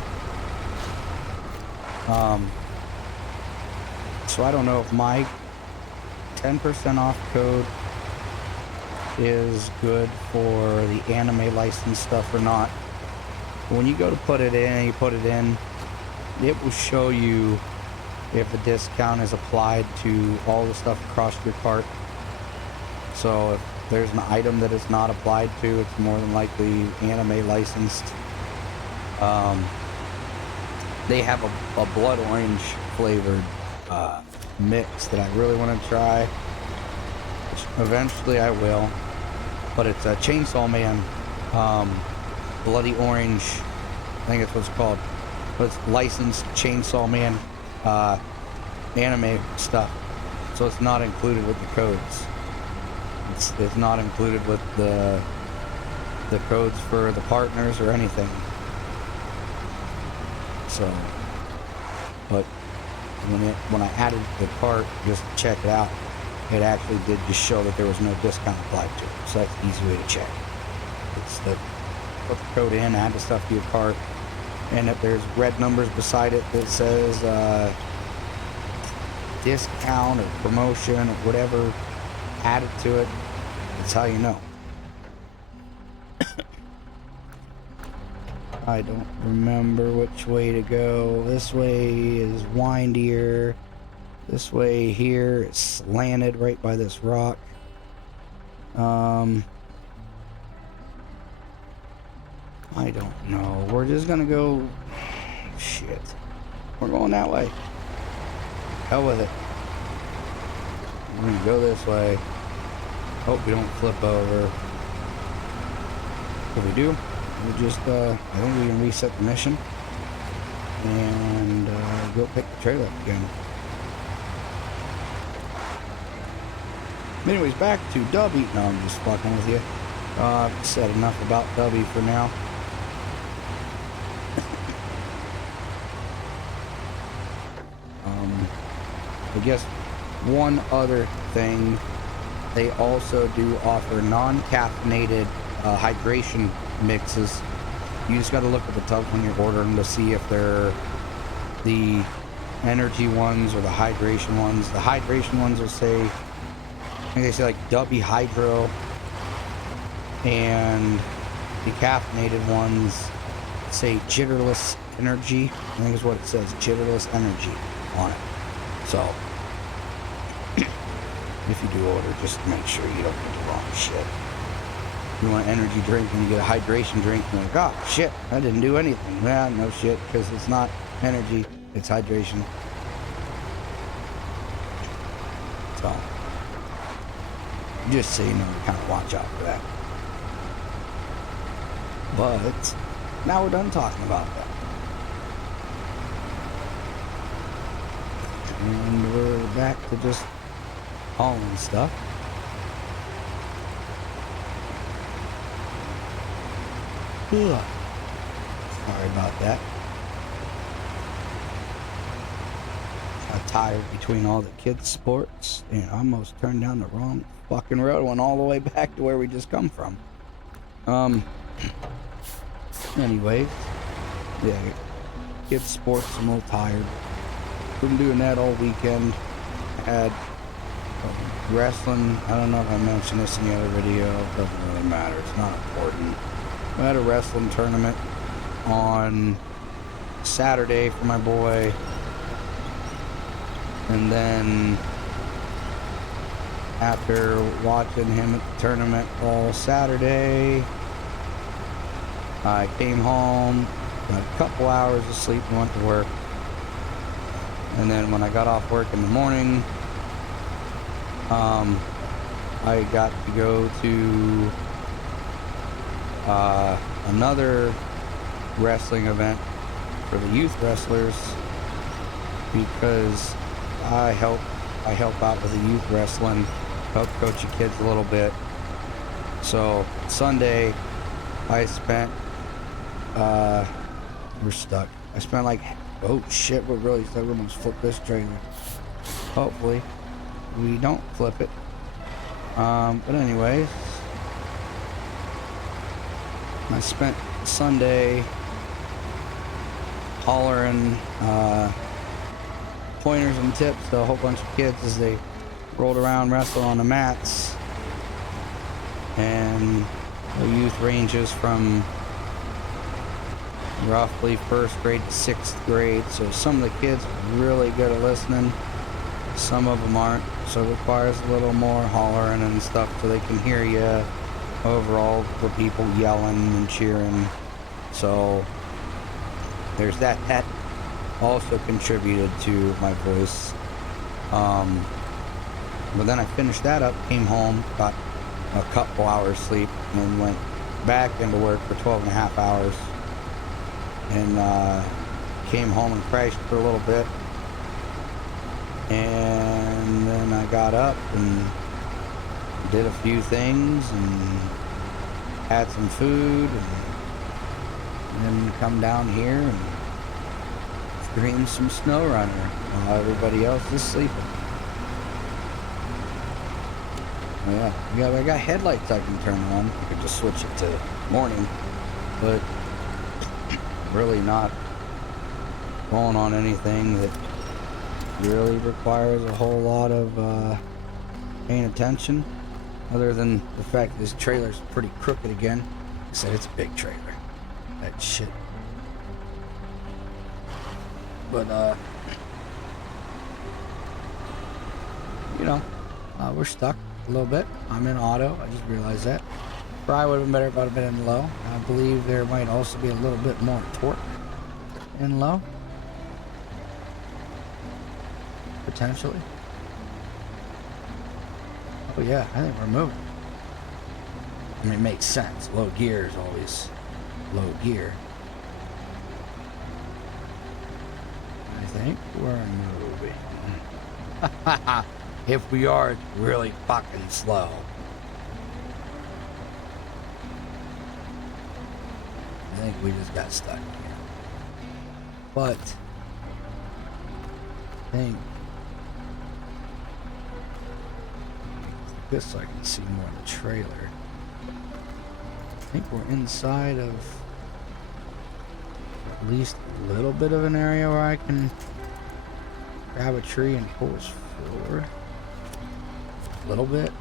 So I don't know if my 10% off code is good for the anime license stuff or not. When you go to put it in, it will show you if the discount is applied to all the stuff across your cart. So if there's an item that it's not applied to, it's more than likely anime licensed. They have a blood orange flavored mix that I really want to try, which eventually I will. But it's a Chainsaw Man bloody orange, I think that's what it's called. But it's licensed Chainsaw Man anime stuff, so it's not included with the codes. It's not included with the codes for the partners or anything. So, but when I added the cart just to check it out, it actually did just show that there was no discount applied to it. So that's an easy way to check. It's put the code in, add the stuff to your cart, and if there's red numbers beside it that says discount or promotion or whatever added to it, that's how you know. I don't remember which way to go. This way is windier. This way here, it's slanted right by this rock. I don't know. We're just gonna go... Shit. We're going that way. Hell with it. We're gonna go this way. Hope we don't flip over. If we do, we'll just, I think we can reset the mission. And, go pick the trailer up again. Anyways, back to Dub Eat. No, I'm just fucking with you. Said enough about W for now. I guess one other thing, they also do offer non-caffeinated hydration mixes. You just got to look at the tubs when you're ordering to see if they're the energy ones or the hydration ones. The hydration ones will say, I think they say like W Hydro, and the caffeinated ones say Jitterless Energy. I think is what it says, Jitterless Energy on it. So if you do order, just make sure you don't get the wrong shit. You want an energy drink and you get a hydration drink, and you're like, oh shit, I didn't do anything. Yeah, no shit, because it's not energy, it's hydration. So just so you know, kind of watch out for that. But now we're done talking about that. And we're back to just hauling stuff. Ugh. Sorry about that. Got tired between all the kids' sports and almost turned down the wrong fucking road. Went all the way back to where we just come from. Anyways, yeah, kids' sports, I'm a little tired. Been doing that all weekend. Had wrestling. I don't know if I mentioned this in the other video. It doesn't really matter. It's not important. I had a wrestling tournament on Saturday for my boy. And then after watching him at the tournament all Saturday, I came home, got a couple hours of sleep and went to work. And then when I got off work in the morning, I got to go to another wrestling event for the youth wrestlers, because I help out with the youth wrestling, help coach the kids a little bit. So Sunday I spent we're stuck. I spent like, oh shit, we're really stuck. We're almost flip this trailer. Hopefully we don't flip it. But anyways, I spent Sunday hollering pointers and tips to a whole bunch of kids as they rolled around, wrestled on the mats. And the youth ranges from roughly 1st grade to 6th grade, so some of the kids are really good at listening, some of them aren't, so it requires a little more hollering and stuff so they can hear you overall, for people yelling and cheering. So there's that. That also contributed to my voice. But then I finished that up, came home, got a couple hours sleep, and then went back into work for 12 and a half hours. And came home and crashed for a little bit, and then I got up and did a few things and had some food, and then come down here and stream some SnowRunner while everybody else is sleeping. Yeah, I got headlights I can turn on. I could just switch it to morning, but really not going on anything that really requires a whole lot of paying attention, other than the fact that this trailer's pretty crooked again. Like I said, it's a big trailer, that shit. But you know, we're stuck a little bit. I'm in auto, I just realized that. Probably would have been better if I'd have been in low. I believe there might also be a little bit more torque in low. Potentially. Oh yeah, I think we're moving. I mean, it makes sense. Low gear is always low gear. I think we're moving. If we are, it's really fucking slow. think we just got stuck here. But I think this so I can see more of the trailer. I think we're inside of at least a little bit of an area where I can grab a tree and pull us forward. A little bit.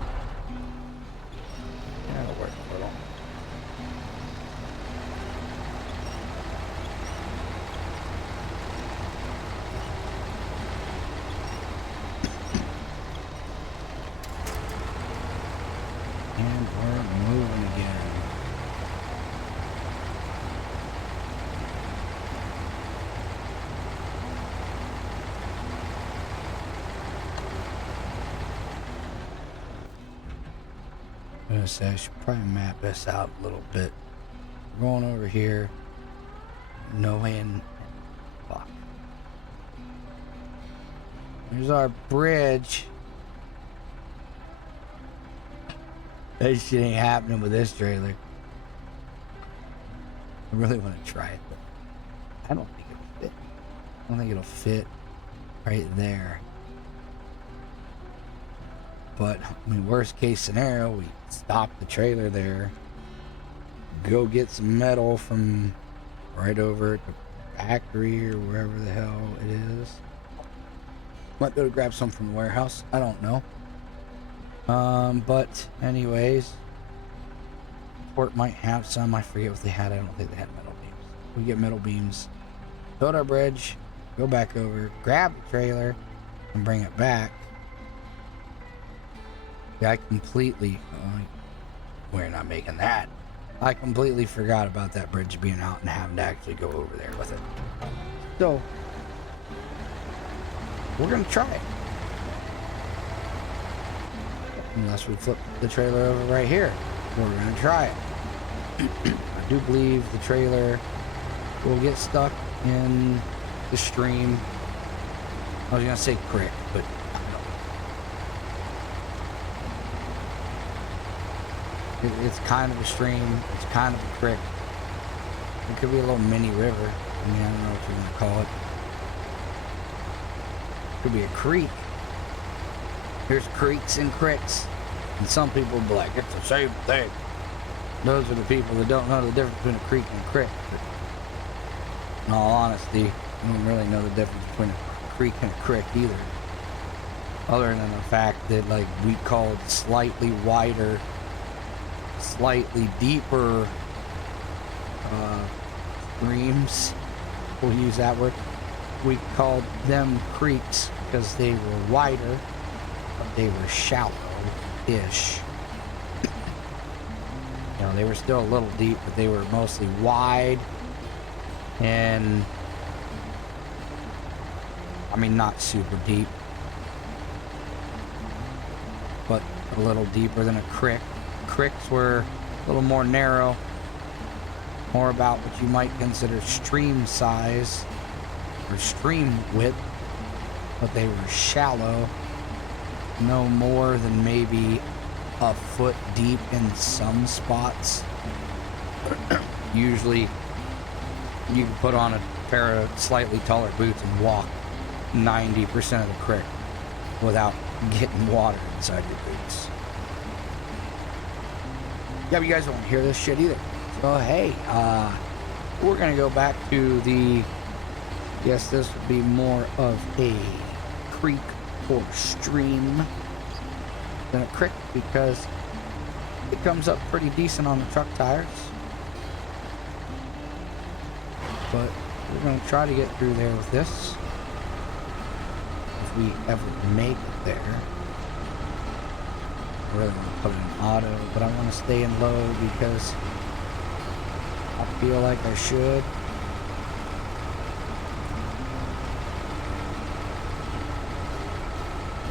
That'll work a little. And we're moving again. I'm gonna say I should probably map this out a little bit. We're going over here. No hand. Fuck. There's our bridge. That shit ain't happening with this trailer. I really want to try it, but I don't think it'll fit. I don't think it'll fit right there. But, I mean, worst case scenario, we stop the trailer there, go get some metal from right over at the factory or wherever the hell it is. Might be able to grab some from the warehouse. I don't know. But anyways, Port might have some. I forget what they had. I don't think they had metal beams. We get metal beams, build our bridge, go back over, grab the trailer, and bring it back. Yeah, I completely, we're not making that. I completely forgot about that bridge being out and having to actually go over there with it. So, we're going to try it. Unless we flip the trailer over right here. We're going to try it. I do believe the trailer will get stuck in the stream. I was going to say creek, but it's kind of a stream. It's kind of a creek. It could be a little mini river. I mean, I don't know what you're going to call it. It could be a creek. There's creeks and cricks. And some people will be like, it's the same thing. Those are the people that don't know the difference between a creek and a crick. But in all honesty, I don't really know the difference between a creek and a crick either. Other than the fact that, like, we called slightly wider, slightly deeper streams, we'll use that word, we called them creeks because they were wider, but they were shallow-ish. You know, they were still a little deep, but they were mostly wide and, I mean, not super deep, but a little deeper than a creek. Creeks were a little more narrow, more about what you might consider stream size or stream width, but they were shallow, no more than maybe a foot deep in some spots. Usually you can put on a pair of slightly taller boots and walk 90% of the creek without getting water inside your boots. Yeah, but you guys don't hear this shit either. So hey, we're gonna go back to the, yes, this would be more of a creek or stream than a creek because it comes up pretty decent on the truck tires. But we're gonna try to get through there with this if we ever make it there. I really want to put it in auto, but I want to stay in low because I feel like I should.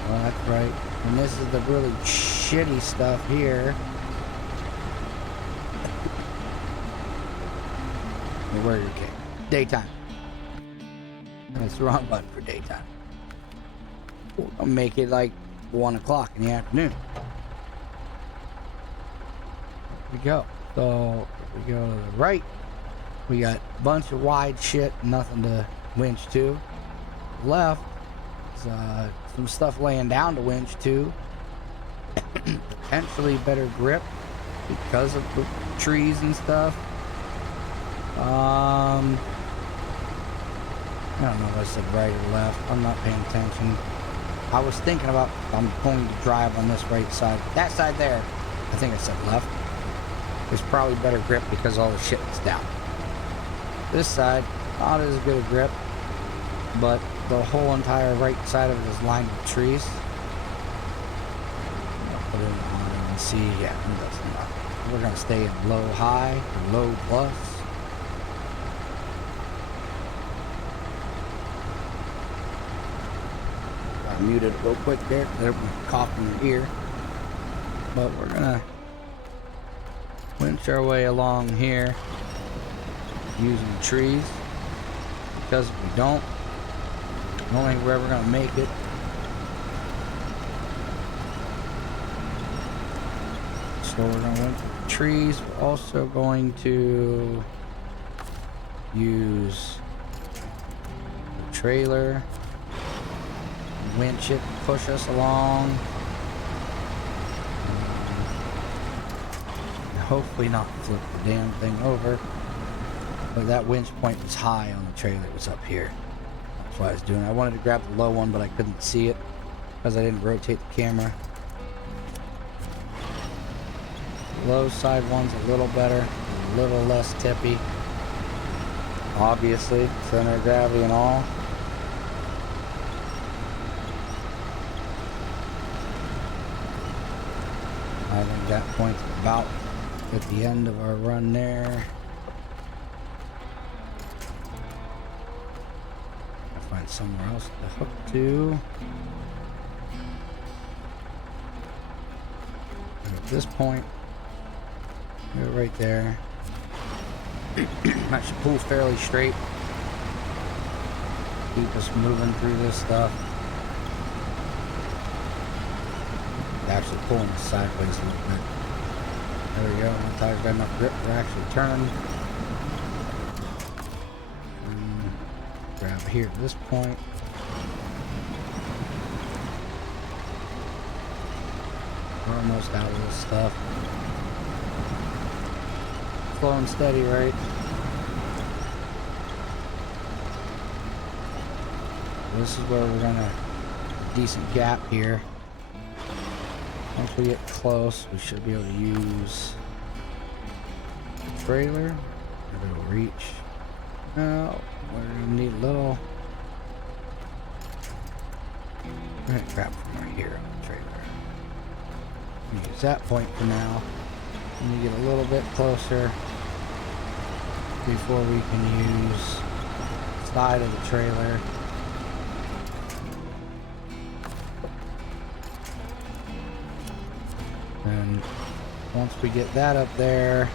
Well, that's right. And this is the really shitty stuff here. Where are your kick? Daytime. That's the wrong button for daytime. I'll make it like 1 o'clock in the afternoon. There we go. So if we go to the right, We got a bunch of wide shit, nothing to winch to. Left is some stuff laying down to winch to. Potentially better grip because of the trees and stuff. I don't know if I said right or left. I'm not paying attention. I was thinking about I'm going to drive on this right side. That side there, I think I said left. There's probably better grip because all the shit is down. This side, not as good a grip, but the whole entire right side of it is lined with trees. I'll put it on and see. Yeah, it does not. We're going to stay in low high or low plus. I muted it real quick there. There'll be a cough in your ear. But we're going to winch our way along here using trees, because if we don't, I don't think we're ever going to make it. So we're going to winch with trees. We're also going to use the trailer, winch it, push us along, and hopefully not flip the damn thing over. But that winch point was high on the trailer. It was up here. That's what I was doing. I wanted to grab the low one, but I couldn't see it because I didn't rotate the camera. Low side one's a little better, a little less tippy. Obviously, center of gravity and all. I think that point's about at the end of our run there. Find somewhere else to hook to. And at this point, we're right there. That should pull fairly straight. Keep us moving through this stuff. Actually pulling us sideways a little bit. There we go. Once I've got enough grip to actually turn. Grab here at this point. We're almost out of this stuff. Slow and steady, right? This is where we're gonna decent gap here. Once we get close, we should be able to use the trailer. If it'll reach. No, we're gonna need a little. We're gonna grab from right here on the trailer. Use that point for now. Let me get a little bit closer before we can use the side of the trailer. And once we get that up there,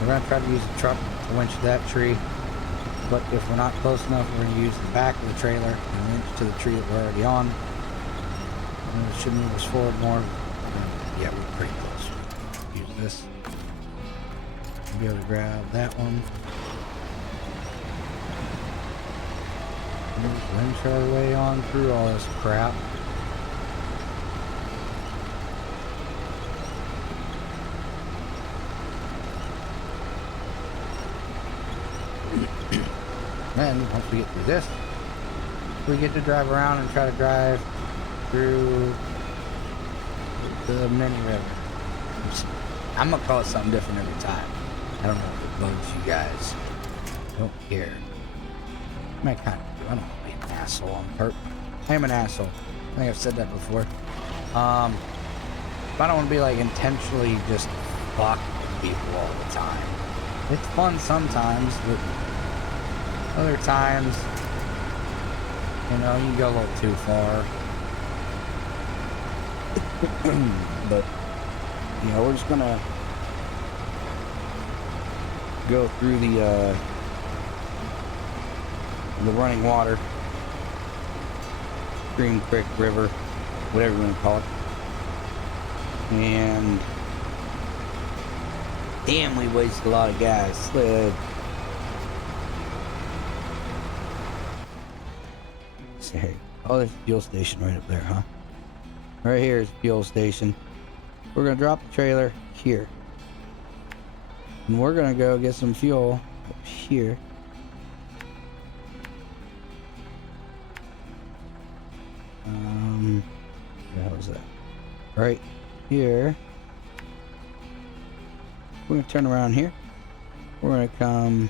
we're going to try to use the truck to winch that tree, but if we're not close enough, we're going to use the back of the trailer and winch to the tree that we're already on. And it should move us forward more. Yeah, we're pretty close. Use this. We'll be able to grab that one. And just winch our way on through all this crap. Then, once we get through this, we get to drive around and try to drive through the mini river. I'm gonna call it something different every time. I don't know if it bugs you guys. I don't care. I mean, I kind of do. I don't want to be an asshole on purpose. I am an asshole. I think I've said that before. But I don't want to be like intentionally just fuck people all the time. It's fun sometimes, but other times, you know, you go a little too far. But, you know, we're just gonna go through the running water, stream, creek, river, whatever you want to call it. And Damn, we wasted a lot of gas. Look at that. Say, oh, there's a fuel station right up there, huh? Right here is a fuel station. We're gonna drop the trailer here. And we're gonna go get some fuel up here. What the hell is that? Right here. We're gonna turn around here. We're gonna come.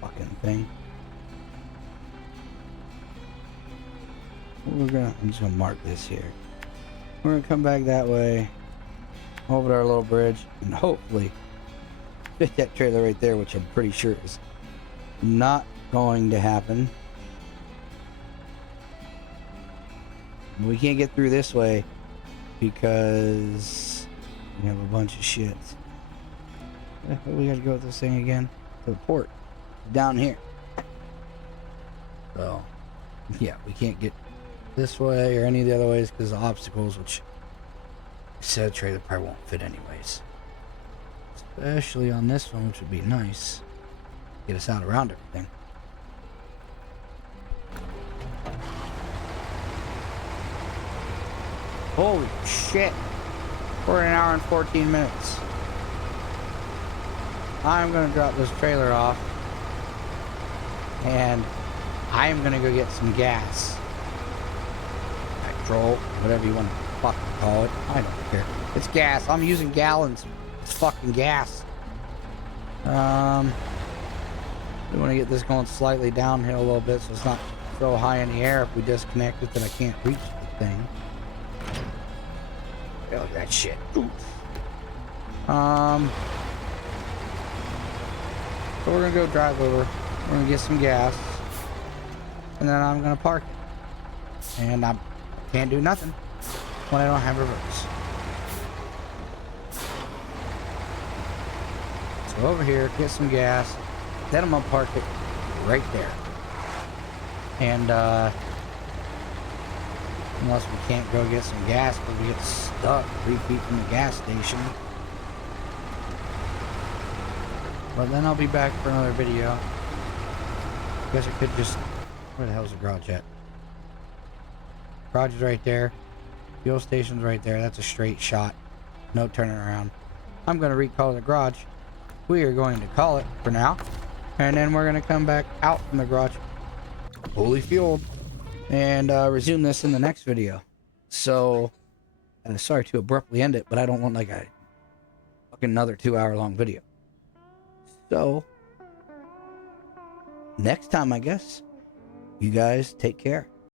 Fucking thing. I'm just gonna mark this here. We're gonna come back that way, over to our little bridge, and hopefully fit that trailer right there, which I'm pretty sure is not going to happen. We can't get through this way because we have a bunch of shit. We gotta go with this thing again to the port down here. So yeah, we can't get this way or any of the other ways because of obstacles, which I said trailer probably won't fit anyways. Especially on this one, which would be nice. Get us out around everything. Holy shit. We're an hour and 14 minutes. I'm gonna drop this trailer off. And I'm gonna go get some gas. Petrol, whatever you want to fucking call it. I don't care. It's gas. I'm using gallons. It's fucking gas. We want to get this going slightly downhill a little bit so it's not so high in the air. If we disconnect it, then I can't reach the thing. Oh, that shit. Oof. So we're gonna go drive over. We're gonna get some gas, and then I'm gonna park it. And I can't do nothing when I don't have reverse. So over here, get some gas. Then I'm gonna park it right there. And unless we can't go get some gas because we get stuck 3 feet from the gas station. But then I'll be back for another video. Guess I could just... Where the hell's the garage at? Garage is right there. Fuel station's right there. That's a straight shot. No turning around. I'm going to recall the garage. We are going to call it for now. And then we're going to come back out from the garage. Fully fueled. And resume this in the next video. So, sorry to abruptly end it, but I don't want like a fucking another 2-hour long video. So, next time, I guess, you guys take care.